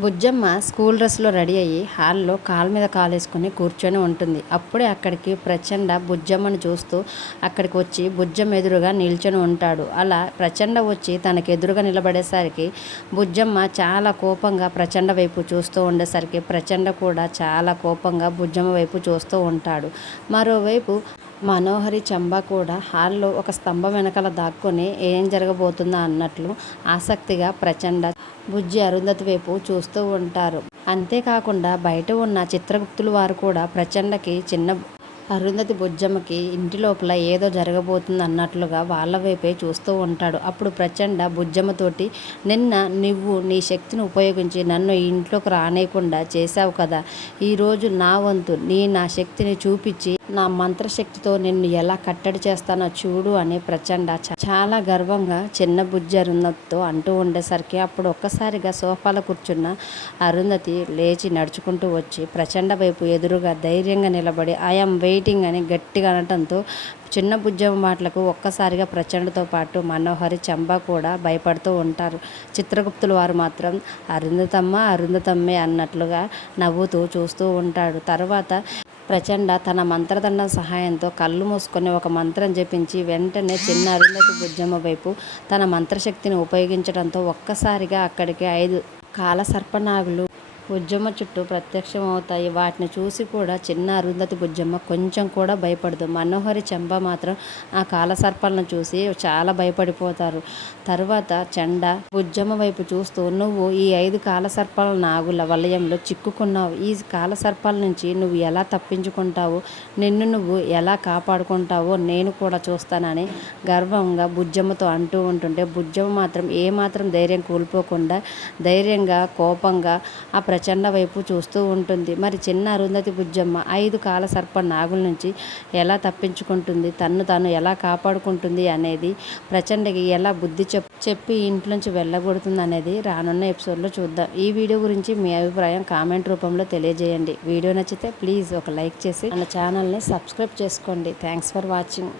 Bujjamma school డ్రెస్లో ready అయ్యి హాల్లో కాలు మీద కాలేసుకుని కూర్చొని ఉంటుంది. అప్పుడే అక్కడికి ప్రచండ బుజ్జమ్మను చూస్తూ అక్కడికి వచ్చి బుజ్జమ్మ ఎదురుగా నిల్చొని ఉంటాడు. అలా ప్రచండ వచ్చి తనకు ఎదురుగా నిలబడేసరికి బుజ్జమ్మ చాలా కోపంగా ప్రచండ వైపు చూస్తూ ఉండేసరికి ప్రచండ కూడా చాలా కోపంగా బుజ్జమ్మ వైపు చూస్తూ ఉంటాడు. మరోవైపు మనోహరి చంబా కూడా హాల్లో ఒక స్తంభం వెనకాల దాక్కుని ఏం జరగబోతుందా అన్నట్లు ఆసక్తిగా ప్రచండ బుజ్జి అరుంధతి వైపు చూస్తూ ఉంటారు. అంతేకాకుండా బయట ఉన్న చిత్రగుప్తులు వారు కూడా ప్రచండకి అరుంధతి బుజ్జమ్మకి ఇంటి లోపల ఏదో జరగబోతుంది అన్నట్లుగా వాళ్ళ వైపే చూస్తూ ఉంటాడు. అప్పుడు ప్రచండ బుజ్జమ్మతోటి, నిన్న నువ్వు నీ శక్తిని ఉపయోగించి నన్ను ఇంట్లోకి రానేయకుండా చేశావు కదా, ఈరోజు నా వంతు నా శక్తిని చూపించి నా మంత్రశక్తితో నిన్ను ఎలా కట్టడి చేస్తానో చూడు అని ప్రచండ చాలా గర్వంగా చిన్న బుజ్జి అరుంధతితో అంటూ ఉండేసరికి అప్పుడు ఒక్కసారిగా సోఫాలో కూర్చున్న అరుంధతి లేచి నడుచుకుంటూ వచ్చి ప్రచండ వైపు ఎదురుగా ధైర్యంగా నిలబడి ఐఎమ్ వెయిటింగ్ అని గట్టిగా అనటంతో చిన్న బుజ్జమ్మ మాటలకు ఒక్కసారిగా ప్రచండతో పాటు మనోహరి చంబా కూడా భయపడుతూ ఉంటారు. చిత్రగుప్తులు వారు మాత్రం అరుంధతమ్మే అన్నట్లుగా నవ్వుతూ చూస్తూ ఉంటాడు. తర్వాత ప్రచండ తన మంత్రదండం సహాయంతో కళ్ళు మూసుకొని ఒక మంత్రం జపించి వెంటనే చిన్న అరుంధతి బుజ్జమ్మ వైపు తన మంత్రశక్తిని ఉపయోగించడంతో ఒక్కసారిగా అక్కడికి 5 కాలసర్పనాగులు బుజ్జమ్మ చుట్టూ ప్రత్యక్షమవుతాయి. వాటిని చూసి కూడా చిన్న అరుంధతి బుజ్జమ్మ కొంచెం కూడా భయపడదు. మనోహరి చంబ మాత్రం ఆ కాలసర్పాలను చూసి చాలా భయపడిపోతారు. తర్వాత చండ బుజ్జమ్మ వైపు చూస్తూ, నువ్వు ఈ 5 కాలసర్పాల నాగుల వలయంలో చిక్కుకున్నావు. ఈ కాలసర్పాల నుంచి నువ్వు ఎలా తప్పించుకుంటావో, నిన్ను నువ్వు ఎలా కాపాడుకుంటావో నేను కూడా చూస్తానని గర్వంగా బుజ్జమ్మతో అంటూ ఉంటుంటే బుజ్జమ్మ మాత్రం ఏమాత్రం ధైర్యం కోల్పోకుండా ధైర్యంగా కోపంగా ఆ ప్రచండ వైపు చూస్తూ ఉంటుంది. మరి చిన్న అరుంధతి బుజ్జమ్మ 5 కాలసర్ప నాగుల నుంచి ఎలా తప్పించుకుంటుంది, తన్ను తాను ఎలా కాపాడుకుంటుంది అనేది, ప్రచండకి ఎలా బుద్ధి చెప్పి ఇంట్లోంచి వెళ్ళగొడుతుంది అనేది రానున్న ఎపిసోడ్లో చూద్దాం. ఈ వీడియో గురించి మీ అభిప్రాయం కామెంట్ రూపంలో తెలియజేయండి. వీడియో నచ్చితే ప్లీజ్ ఒక లైక్ చేసి మన ఛానల్ని సబ్స్క్రైబ్ చేసుకోండి. Thanks for watching.